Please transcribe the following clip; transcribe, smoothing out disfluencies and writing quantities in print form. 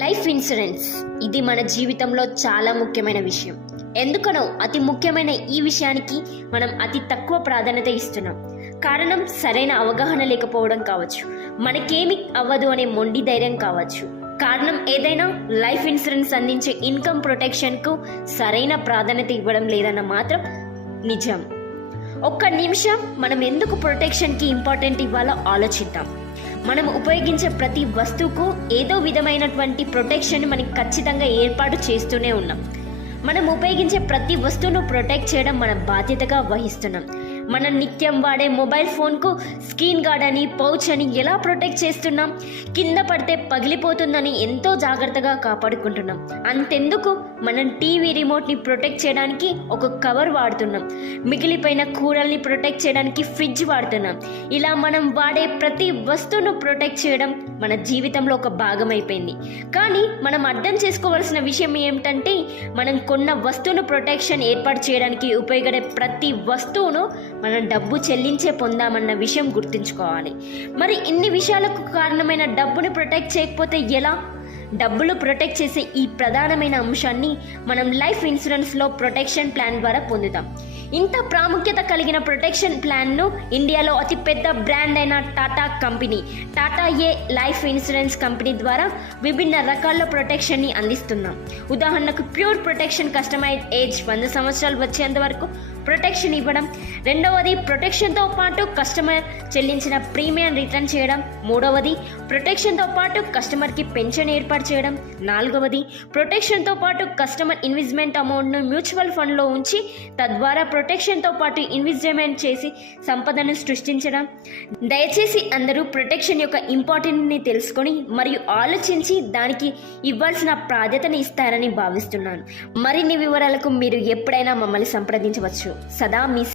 Life insurance ఇది మన జీవితంలో చాలా ముఖ్యమైన విషయం. ఎందుకనో అతి ముఖ్యమైన ఈ విషయానికి మనం అతి తక్కువ ప్రాధాన్యత ఇస్తున్నాం. కారణం సరైన అవగాహన లేకపోవడం కావచ్చు, మనకేమి అవ్వదు అనే మొండి ధైర్యం కావచ్చు. కారణం ఏదైనా లైఫ్ ఇన్సూరెన్స్ అందించే ఇన్కమ్ ప్రొటెక్షన్కు సరైన ప్రాధాన్యత ఇవ్వడం లేదన్న మాత్రం నిజం. ఒక్క నిమిషం మనం ఎందుకు ప్రొటెక్షన్కి ఇంపార్టెంట్ ఇవ్వాలో ఆలోచిద్దాం. మనం ఉపయోగించే ప్రతి వస్తువుకు ఏదో విధమైనటువంటి ప్రొటెక్షన్ మనకి ఖచ్చితంగా ఏర్పాటు చేస్తూనే ఉన్నాం. మనం ఉపయోగించే ప్రతి వస్తువును ప్రొటెక్ట్ చేయడం మన బాధ్యతగా వహిస్తున్నాం. మనం నిత్యం వాడే మొబైల్ ఫోన్కు స్క్రీన్ గార్డ్ అని, పౌచ్ అని ఎలా ప్రొటెక్ట్ చేస్తున్నాం? కింద పడితే పగిలిపోతుందని ఎంతో జాగ్రత్తగా కాపాడుకుంటున్నాం. అంతెందుకు మనం టీవీ రిమోట్ని ప్రొటెక్ట్ చేయడానికి ఒక కవర్ వాడుతున్నాం. మిగిలిపోయిన కూరల్ని ప్రొటెక్ట్ చేయడానికి ఫ్రిడ్జ్ వాడుతున్నాం. ఇలా మనం వాడే ప్రతి వస్తువును ప్రొటెక్ట్ చేయడం మన జీవితంలో ఒక భాగం అయిపోయింది. కానీ మనం అర్థం చేసుకోవాల్సిన విషయం ఏమిటంటే, మనం కొన్న వస్తువును ప్రొటెక్షన్ ఏర్పాటు చేయడానికి ఉపయోగపడే ప్రతి వస్తువును మనం డబ్బు చెల్లించే పొందామన్న విషయం గుర్తుంచుకోవాలి. మరి ఇన్ని విషయాలకు కారణమైన డబ్బుని ప్రొటెక్ట్ చేయకపోతే ఎలా? డబ్బులు ప్రొటెక్ట్ చేసే ఈ ప్రధానమైన అంశాన్ని మనం లైఫ్ ఇన్సూరెన్స్లో ప్రొటెక్షన్ ప్లాన్ ద్వారా పొందుతాం. ఇంత ప్రాముఖ్యత కలిగిన ప్రొటెక్షన్ ప్లాన్ను ఇండియాలో అతిపెద్ద బ్రాండ్ అయిన టాటా కంపెనీ, టాటా ఏ లైఫ్ ఇన్సూరెన్స్ కంపెనీ ద్వారా విభిన్న రకాల ప్రొటెక్షన్ని అందిస్తున్నాం. ఉదాహరణకు ప్యూర్ ప్రొటెక్షన్, కస్టమైజ్ ఏజ్ 100 సంవత్సరాలు వచ్చేంత వరకు ప్రొటెక్షన్ ఇవ్వడం. రెండవది, ప్రొటెక్షన్తో పాటు కస్టమర్ చెల్లించిన ప్రీమియం రిటర్న్ చేయడం. మూడవది, ప్రొటెక్షన్తో పాటు కస్టమర్కి పెన్షన్ ఏర్పాటు చేయడం. నాలుగవది, ప్రొటెక్షన్తో పాటు కస్టమర్ ఇన్వెస్ట్మెంట్ అమౌంట్ను మ్యూచువల్ ఫండ్లో ఉంచి తద్వారా ప్రొటెక్షన్తో పాటు ఇన్వెస్ట్మెంట్ చేసి సంపదను సృష్టించడం. దయచేసి అందరూ ప్రొటెక్షన్ యొక్క ఇంపార్టెంట్ని తెలుసుకొని మరియు ఆలోచించి దానికి ఇవ్వాల్సిన ప్రాధాన్యతను ఇస్తారని భావిస్తున్నాను. మరిన్ని వివరాలకు మీరు ఎప్పుడైనా మమ్మల్ని సంప్రదించవచ్చు. సదా మీ